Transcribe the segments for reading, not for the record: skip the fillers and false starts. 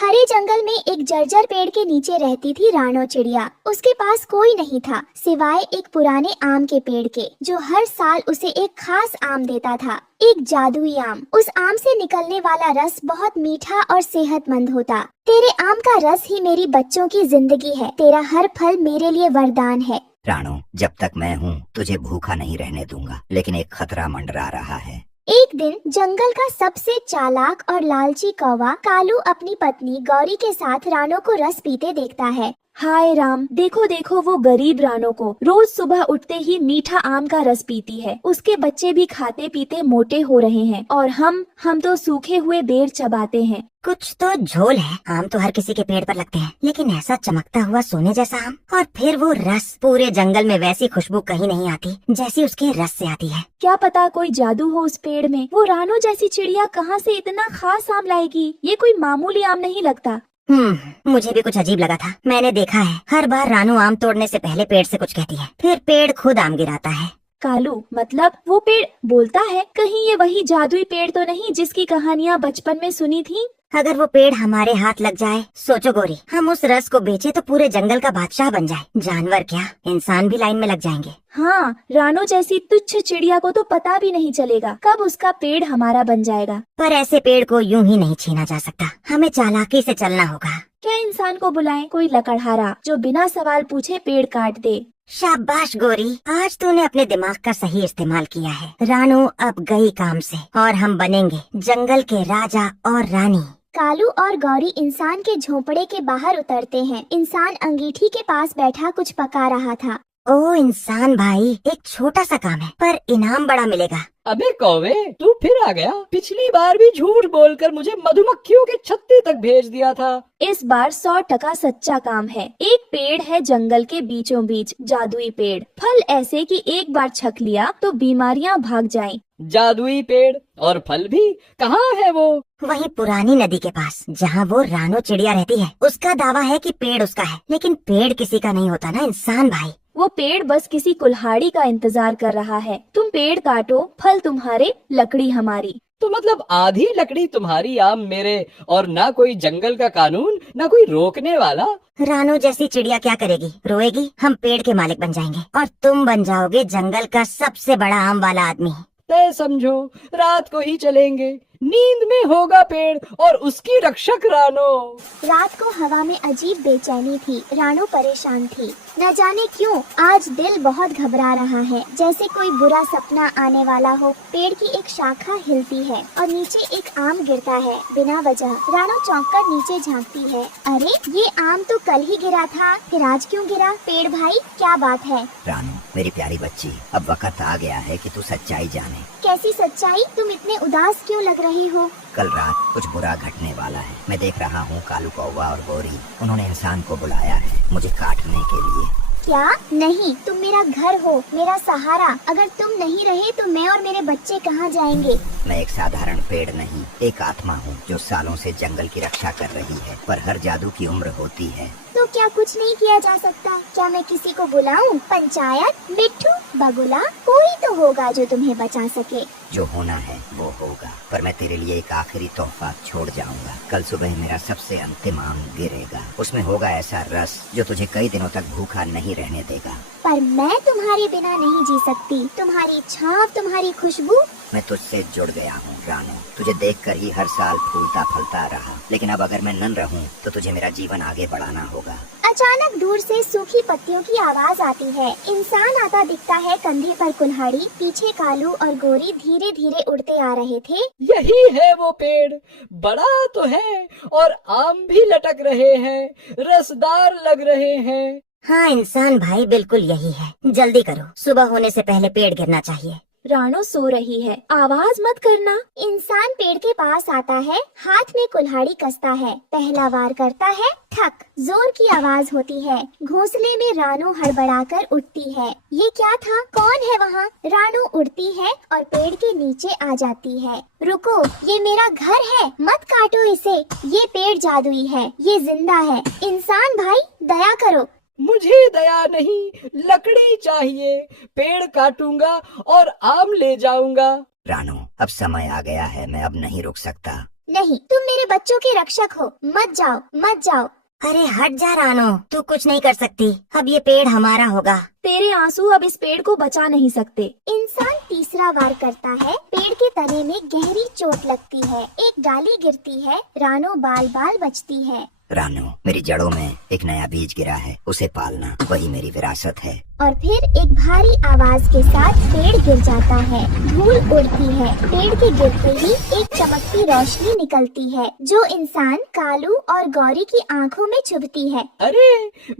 हरे जंगल में एक जर्जर पेड़ के नीचे रहती थी रानो चिड़िया। उसके पास कोई नहीं था सिवाय एक पुराने आम के पेड़ के, जो हर साल उसे एक खास आम देता था, एक जादुई आम। उस आम से निकलने वाला रस बहुत मीठा और सेहतमंद होता। तेरे आम का रस ही मेरी बच्चों की जिंदगी है, तेरा हर फल मेरे लिए वरदान है। रानो, जब तक मैं हूँ तुझे भूखा नहीं रहने दूंगा, लेकिन एक खतरा मंडरा रहा है। एक दिन जंगल का सबसे चालाक और लालची कौवा कालू अपनी पत्नी गौरी के साथ रानो को रस पीते देखता है। हाय राम, देखो देखो वो गरीब रानो को रोज सुबह उठते ही मीठा आम का रस पीती है। उसके बच्चे भी खाते पीते मोटे हो रहे हैं और हम तो सूखे हुए बेर चबाते हैं। कुछ तो झोल है। आम तो हर किसी के पेड़ पर लगते हैं, लेकिन ऐसा चमकता हुआ सोने जैसा आम, और फिर वो रस। पूरे जंगल में वैसी खुशबू कहीं नहीं आती जैसी उसके रस से आती है। क्या पता कोई जादू हो उस पेड़ में। वो रानो जैसी चिड़िया कहाँ से इतना खास आम लाएगी? ये कोई मामूली आम नहीं लगता। मुझे भी कुछ अजीब लगा था। मैंने देखा है हर बार रानू आम तोड़ने से पहले पेड़ से कुछ कहती है, फिर पेड़ खुद आम गिराता है। कालू, मतलब वो पेड़ बोलता है? कहीं ये वही जादुई पेड़ तो नहीं जिसकी कहानियाँ बचपन में सुनी थी? अगर वो पेड़ हमारे हाथ लग जाए, सोचो गोरी, हम उस रस को बेचे तो पूरे जंगल का बादशाह बन जाए। जानवर क्या, इंसान भी लाइन में लग जाएंगे। हाँ, रानो जैसी तुच्छ चिड़िया को तो पता भी नहीं चलेगा कब उसका पेड़ हमारा बन जाएगा। पर ऐसे पेड़ को यूं ही नहीं छीना जा सकता, हमें चालाकी से चलना होगा। क्या इंसान को बुलाएं? कोई लकड़हारा जो बिना सवाल पूछे पेड़ काट दे। शाबाश गोरी, आज तूने अपने दिमाग का सही इस्तेमाल किया है। रानू अब गई काम से और हम बनेंगे जंगल के राजा और रानी। कालू और गौरी इंसान के झोंपड़े के बाहर उतरते हैं। इंसान अंगीठी के पास बैठा कुछ पका रहा था। ओ इंसान भाई, एक छोटा सा काम है पर इनाम बड़ा मिलेगा। अबे कौवे, तू फिर आ गया। पिछली बार भी झूठ बोलकर मुझे मधुमक्खियों के छत्ते तक भेज दिया था। इस बार 100% सच्चा काम है। एक पेड़ है जंगल के बीचों बीच, जादुई पेड़। फल ऐसे कि एक बार छक लिया तो बीमारियां भाग जाएं। जादुई पेड़ और फल भी? कहाँ है वो? वही पुरानी नदी के पास जहाँ वो रानो चिड़िया रहती है। उसका दावा है कि पेड़ उसका है, लेकिन पेड़ किसी का नहीं होता ना इंसान भाई। वो पेड़ बस किसी कुल्हाड़ी का इंतजार कर रहा है। तुम पेड़ काटो, फल तुम्हारे, लकड़ी हमारी। तो मतलब आधी लकड़ी तुम्हारी, आम मेरे, और ना कोई जंगल का कानून, ना कोई रोकने वाला। रानो जैसी चिड़िया क्या करेगी? रोएगी। हम पेड़ के मालिक बन जाएंगे और तुम बन जाओगे जंगल का सबसे बड़ा आम वाला आदमी। तय समझो, रात को ही चलेंगे। नींद में होगा पेड़ और उसकी रक्षक रानो। रात को हवा में अजीब बेचैनी थी। रानो परेशान थी। न जाने क्यों आज दिल बहुत घबरा रहा है, जैसे कोई बुरा सपना आने वाला हो। पेड़ की एक शाखा हिलती है और नीचे एक आम गिरता है बिना वजह। रानो चौंक कर नीचे झांकती है। अरे, ये आम तो कल ही गिरा था, फिर आज क्यों गिरा? पेड़ भाई, क्या बात है? रानो, मेरी प्यारी बच्ची, अब वक्त आ गया है कि तू सच्चाई जाने। कैसी सच्चाई? तुम इतने उदास क्यों लग रही हो? कल रात कुछ बुरा घटने वाला है। मैं देख रहा हूँ कालू कौवा और गौरी, उन्होंने इंसान को बुलाया है मुझे काटने के लिए। क्या? नहीं, तुम मेरा घर हो, मेरा सहारा। अगर तुम नहीं रहे तो मैं और मेरे बच्चे कहाँ जाएंगे? मैं एक साधारण पेड़ नहीं, एक आत्मा हूँ जो सालों से जंगल की रक्षा कर रही है, पर हर जादू की उम्र होती है। तो क्या कुछ नहीं किया जा सकता? क्या मैं किसी को बुलाऊं? पंचायत, मिट्ठू, बगुला, कोई तो होगा जो तुम्हें बचा सके। जो होना है वो होगा, पर मैं तेरे लिए एक आखिरी तोहफा छोड़ जाऊंगा। कल सुबह मेरा सबसे अंतिम आम गिरेगा। उसमें होगा ऐसा रस जो तुझे कई दिनों तक भूखा नहीं रहने देगा। पर मैं तुम्हारे बिना नहीं जी सकती। तुम्हारी छाँव, तुम्हारी खुशबू। मैं तुझसे जुड़ गया हूँ रानो। तुझे देखकर ही हर साल फूलता फलता रहा, लेकिन अब अगर मैं नन रहूँ तो तुझे मेरा जीवन आगे बढ़ाना होगा। अचानक दूर से सूखी पत्तियों की आवाज आती है। इंसान आता दिखता है, कंधे पर कुल्हाड़ी। पीछे कालू और गौरी धीरे धीरे उड़ते आ रहे थे। यही है वो पेड़, बड़ा तो है और आम भी लटक रहे हैं, रसदार लग रहे हैं। हाँ इंसान भाई, बिल्कुल यही है। जल्दी करो, सुबह होने से पहले पेड़ गिरना चाहिए। रानो सो रही है, आवाज मत करना। इंसान पेड़ के पास आता है, हाथ में कुल्हाड़ी कसता है। पहला वार करता है, ठक, जोर की आवाज होती है। घोंसले में रानो हड़बड़ाकर उठती है। ये क्या था? कौन है वहाँ? रानो उड़ती है और पेड़ के नीचे आ जाती है। रुको, ये मेरा घर है, मत काटो इसे। ये पेड़ जादुई है, ये जिंदा है। इंसान भाई, दया करो। मुझे दया नहीं, लकड़ी चाहिए। पेड़ काटूंगा और आम ले जाऊंगा। रानो, अब समय आ गया है, मैं अब नहीं रुक सकता। नहीं, तुम मेरे बच्चों के रक्षक हो, मत जाओ, मत जाओ। अरे हट जा रानो, तू कुछ नहीं कर सकती। अब ये पेड़ हमारा होगा। तेरे आंसू अब इस पेड़ को बचा नहीं सकते। इंसान तीसरा वार करता है। पेड़ के तने में गहरी चोट लगती है, एक डाली गिरती है, रानो बाल बाल बचती है। रानू, मेरी जड़ों में एक नया बीज गिरा है, उसे पालना वही मेरी विरासत है। और फिर एक भारी आवाज के साथ पेड़ गिर जाता है, धूल उड़ती है। पेड़ के गिरते ही एक चमकती रोशनी निकलती है, जो इंसान कालू और गौरी की आंखों में चुभती है। अरे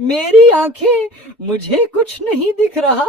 मेरी आंखें, मुझे कुछ नहीं दिख रहा।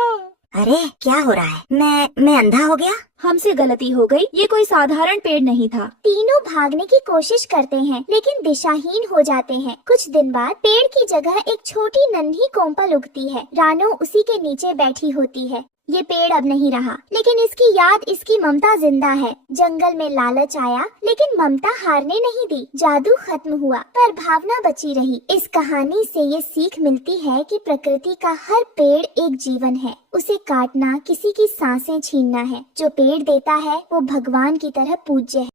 अरे क्या हो रहा है? मैं अंधा हो गया? हमसे गलती हो गई, ये कोई साधारण पेड़ नहीं था। तीनों भागने की कोशिश करते हैं, लेकिन दिशाहीन हो जाते हैं। कुछ दिन बाद पेड़ की जगह एक छोटी नन्ही कोम्पल उगती है। रानो उसी के नीचे बैठी होती है। ये पेड़ अब नहीं रहा, लेकिन इसकी याद, इसकी ममता जिंदा है। जंगल में लालच आया, लेकिन ममता हारने नहीं दी। जादू खत्म हुआ, पर भावना बची रही। इस कहानी से ये सीख मिलती है कि प्रकृति का हर पेड़ एक जीवन है। उसे काटना किसी की सांसें छीनना है। जो पेड़ देता है वो भगवान की तरह पूज्य है।